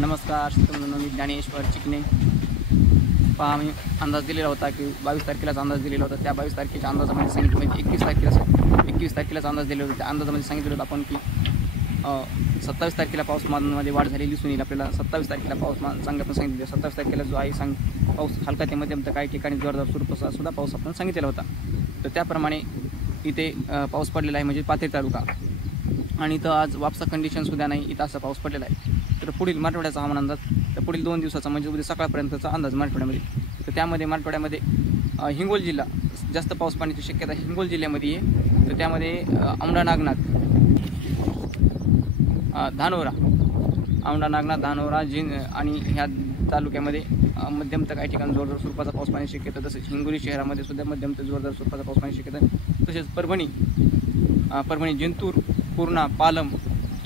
नमस्कार मित्रांनो, मी ज्ञानेश्वर चिकणे. पहा, मी अंदाज दिलेला होता की 22 तारखेलाच अंदाज दिलेला होता. त्या 22 तारखेच्या अंदाजामध्ये सांगितलं म्हणजे 21 तारखेलाच अंदाज दिलेला होता. त्या अंदाजामध्ये सांगितलं होतं आपण की 27 तारखेला पाऊसमानामध्ये वाढ झालेली दिसून येईल आपल्याला. 27 तारखेला पाऊसमान चांगलं आपण सांगितलं. 27 तारखेला जो आहे पाऊस हलका ते मध्यम तर काही ठिकाणी जोरदार स्वरूपाचा सुद्धा पाऊस आपण सांगितलेला होता. तर त्याप्रमाणे इथे पाऊस पडलेला आहे म्हणजे पाथरी तालुका. आणि इथं आज वापसा कंडिशनसुद्धा नाही, इथं असा पाऊस पडलेला आहे. तर पुढील मराठवाड्याचा हवामान अंदाज, तर पुढील 2 दिवसाचा म्हणजे उद्या सकाळपर्यंतचा अंदाज मराठवाड्यामध्ये. तर त्यामध्ये मराठवाड्यामध्ये हिंगोली जिल्हा जास्त पाऊस पडण्याची शक्यता हिंगोली जिल्ह्यामध्ये आहे. तर त्यामध्ये औंढा नागनाथ, धानोरा, धानोरा आणि ह्या तालुक्यामध्ये मध्यम तर काही ठिकाणी जोरदार स्वरूपाचा पाऊस पडण्याची शक्यता. तसेच हिंगोली शहरामध्ये सुद्धा मध्यम तर जोरदार स्वरूपाचा पाऊस पडण्याची शक्यता. तसेच परभणी, जिंतूर, पूर्णा, पालम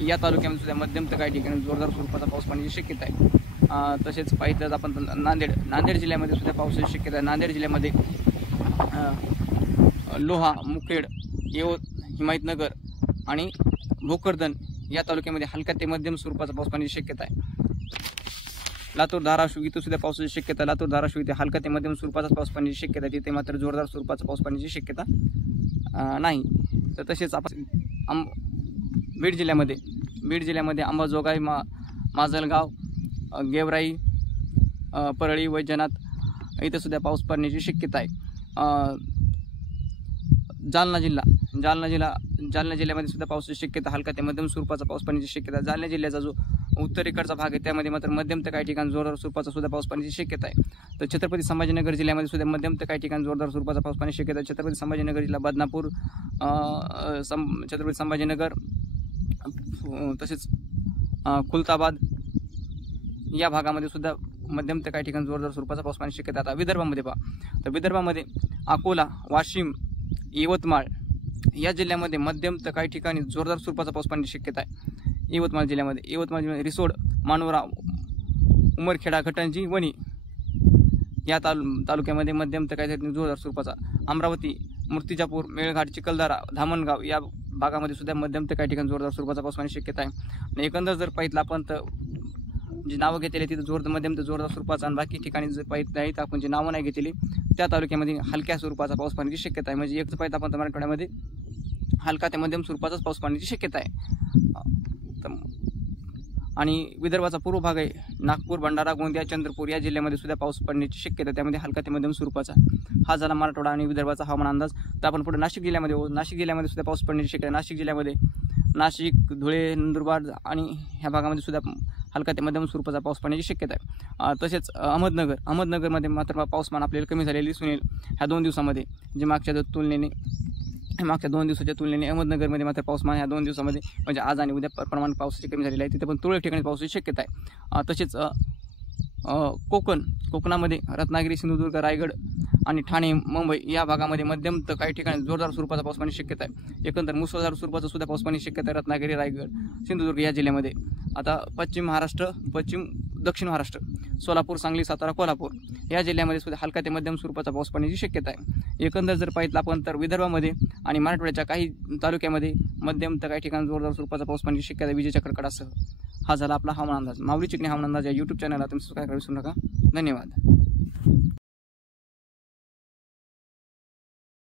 या तालुक्यामध्ये सुद्धा मध्यम तर काही ठिकाणी जोरदार स्वरूपाचा पाऊस पडण्याची शक्यता आहे. तसेच पाहिलं तर आपण नांदेड जिल्ह्यामध्ये सुद्धा पावसाची शक्यता आहे. नांदेड जिल्ह्यामध्ये लोहा, मुखेड, हिमायतनगर आणि भोकरदन या तालुक्यामध्ये हलका ते मध्यम स्वरूपाचा पाऊस पडण्याची शक्यता आहे. लातूर, धाराशिव इथं सुद्धा पावसाची शक्यता. लातूर, धाराशिव इथे हलका ते मध्यम स्वरूपाचा पाऊस पडण्याची शक्यता आहे. तिथे मात्र जोरदार स्वरूपाचा पाऊस पडण्याची शक्यता नाही. तर तसेच आपण बीड जिल्ह्यामध्ये अंबाजोगाई, माजलगाव, गेवराई, परळी, वैजनाथ इथं सुद्धा पाऊस पडण्याची शक्यता आहे. जालना जिल्ह्यामध्ये सुद्धा पावसाची शक्यता, हलका ते मध्यम स्वरूपाचा पाऊस पडण्याची शक्यता. जालना जिल्ह्याचा जो उत्तरेकडचा भाग आहे त्यामध्ये मात्र मध्यम ते काही ठिकाणी जोरदार स्वरूपाचा सुद्धा पाऊस पडण्याची शक्यता आहे. तर छत्रपती संभाजीनगर जिल्ह्यामध्ये सुद्धा मध्यम ते काही ठिकाणी जोरदार स्वरूपाचा पाऊस पडण्याची शक्यता आहे. छत्रपती संभाजीनगर जिल्हा, बदनापूर, छत्रपती संभाजीनगर, तसेच खुलताबाद या भागामध्ये सुद्धा मध्यम ते काही ठिकाणी जोरदार स्वरूपाचा पाऊस पडण्याची शक्यता. आता विदर्भामध्ये पहा, तर विदर्भामध्ये अकोला, वाशिम, यवतमाळ या जिल्ह्यामध्ये मध्यम तर काही ठिकाणी जोरदार स्वरूपाचा पाऊस पडण्याची शक्यता आहे. यवतमाळ जिल्ह्यामध्ये रिसोड, मानोरा, उमरखेडा, घटंजी, वणी या तालुक्यामध्ये मध्यम तर काही ठिकाणी जोरदार स्वरूपाचा. अमरावती, मूर्तिजापूर, मेळघाट, चिखलदरा, धामणगाव या भागामध्ये सुद्धा मध्यम ते काही ठिकाणी जोरदार स्वरूपाचा पाऊस पडण्याची शक्यता आहे. आणि एकंदर जर पाहिलं आपण तर जी नावं घेतलेली तिथं मध्यम तर जोरदार स्वरूपाचा, आणि बाकी ठिकाणी जर पाहिलं नाही तर आपण जी नावं नाही घेतलेली त्या तालुक्यामध्ये हलक्या स्वरूपाचा पाऊस पडण्याची शक्यता आहे. म्हणजे एक पाहिलं आपण तर मराठवाड्यामध्ये हलका ते मध्यम स्वरूपाचाच पाऊस पडण्याची शक्यता आहे. आणि विदर्भाचा पूर्व भाग आहे, नागपूर, भंडारा, गोंदिया, चंद्रपूर या जिल्ह्यामध्ये सुद्धा पाऊस पडण्याची शक्यता, त्यामध्ये हलका ते मध्यम स्वरूपाचा. हा झाला मराठवाडा आणि विदर्भाचा हवामान अंदाज. तर आपण पुढे नाशिक जिल्ह्यामध्ये सुद्धा पाऊस पडण्याची शक्यता आहे. नाशिक जिल्ह्यामध्ये नाशिक, धुळे, नंदुरबार आणि ह्या भागामध्ये सुद्धा हलका ते मध्यम स्वरूपाचा पाऊस पडण्याची शक्यता आहे. तसेच अहमदनगरमध्ये मात्र पाऊसमान आपल्याला कमी झालेली दिसून येईल ह्या 2 दिवसामध्ये. जे मागच्या 2 दिवसाच्या तुलनेने अहमदनगरमध्ये मात्र पाऊसमान ह्या 2 दिवसामध्ये म्हणजे आज आणि उद्या प्रमाण पावसाची कमी झालेली आहे. तिथे पण तुरळक ठिकाणी पावसाची शक्यता आहे. तसेच कोकणामध्ये रत्नागिरी, सिंधुदुर्ग, रायगड आणि ठाणे, मुंबई या भागामध्ये मध्यम तर काही ठिकाणी जोरदार स्वरूपाचा पाऊस पडण्याची शक्यता आहे. एकंदर मुसळधार स्वरूपाचा सुद्धा पाऊस पडण्याची शक्यता आहे रत्नागिरी, रायगड, सिंधुदुर्ग या जिल्ह्यामध्ये. आता दक्षिण महाराष्ट्र, सोलापूर, सांगली, सातारा, कोल्हापूर या जिल्ह्यामध्ये सुद्धा हलका ते मध्यम स्वरूपाचा पाऊस पडण्याची शक्यता आहे. एकंदर जर पाहिलं आपण तर विदर्भामध्ये आणि मराठवाड्याच्या काही तालुक्यामध्ये मध्यम तर काही ठिकाणी जोरदार स्वरूपाचा पाऊस पडण्याची शक्यता आहे विजेच्या कडकडासह. हा झाला आपला हवामान अंदाज. माऊली चिकणे हवामान अंदाज या यूट्यूब चॅनलला तुम्ही सबस्क्राईब करू विसरू नका. धन्यवाद.